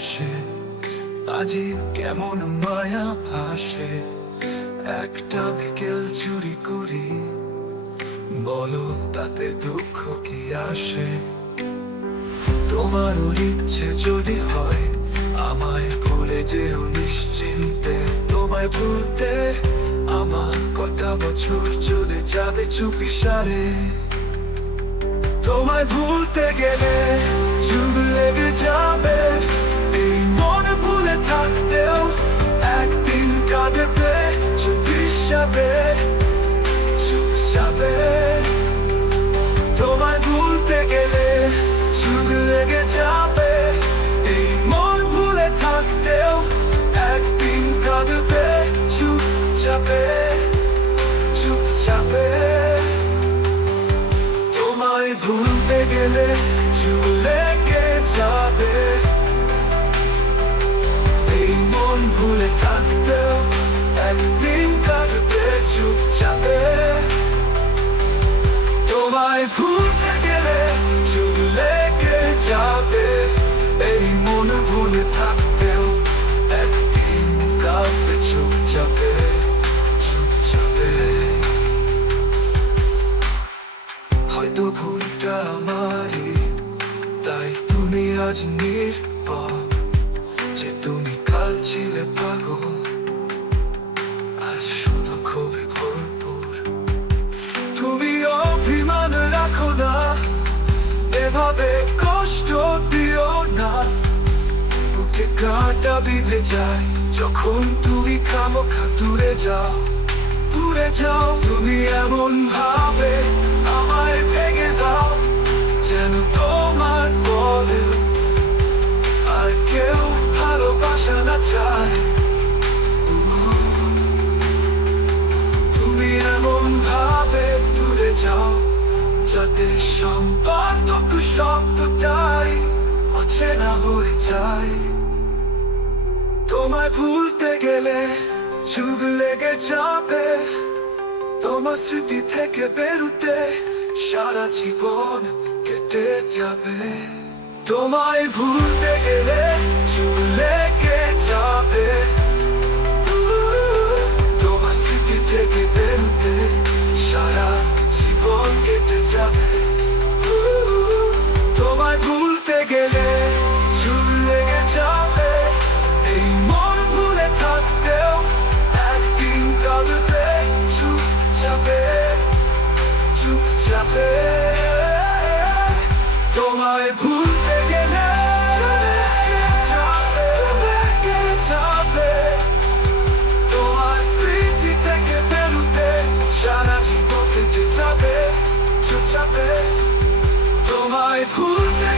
আসে, আজই কেমন মায়া ভাসে। একটা বিকেল চুরি করি, বলো তাতে দুঃখ কি আসে? তোমার ইচ্ছে যদি হয় আমায় ভুলে যেও নিশ্চিন্তে। তোমায় ভুলতে আমার কটা বছর চলে যাবে চুপি সারে। তোমায় ভুলতে গেলে যুগ লেগে যাবে, এই মন ভুলে থাকতেও একদিন কাঁদবে চুপিসাবে চুপচাপে। তোমায় ভুলতে গেলে যুগ লেগে যাবে, এই মন ভুলে থাকতেও একদিন কাঁদবে চুপচাপে চুপচাপে। তোমায় ভুলতে গেলে যুগ লেগে যাবে, এই মন ভুলে থাকতেও একদিন কাটবে চুপচাপে। তোমায় ভুলতে গেলে যুগ লেগে যাবে, এই মন ভুলে থাকতেও একদিন কাটবে চুপচাপে চুপচাপে। হয়তো ভুলটা আমারই, তাই তুমি আজ নির্ভর। যে তুমি কাল ছিলে পাগল, আজ শুধু ক্ষোভে ভরপুর। তুমি অভিমান রাখো না, এভাবে কষ্ট দিও না। বুকে কাঁটা বিঁধে যায় যখন তুমি খামোখা দূরে যাও দূরে যাও। তুমি এমন ভাবে আমায় ভেঙে দাও, যেন তোমার বলে আর কেউ ভালোবাসা না চায়। তুমি এমন ভাবে দূরে যাও, যাতে সম্পর্ক শব্দটাই অচেনা হয়ে যায়। তোমায় ভুলতে গেলে যুগ লেগে যাবে, তোমার স্মৃতি থেকে বেরোতে সারা জীবন কেটে যাবে। তোমায় ভুলতে গেলে যুগ লেগে যাবে, তোমার স্মৃতি থেকে বেরোতে সারা জীবন কেটে যাবে। তোমায় ভুলতে গেলে যুগ লেগে যাবে, এই মন ভুলে থাকতেও একদিন কাঁদবে চুপচাপে চুপচাপে। তোমায় ভুলতে গেলে যাবে, তোমার স্মৃতি থেকে বেরোতে সারা জীবন কেটে যাবে চুপচাপে। তোমায় ভুলতে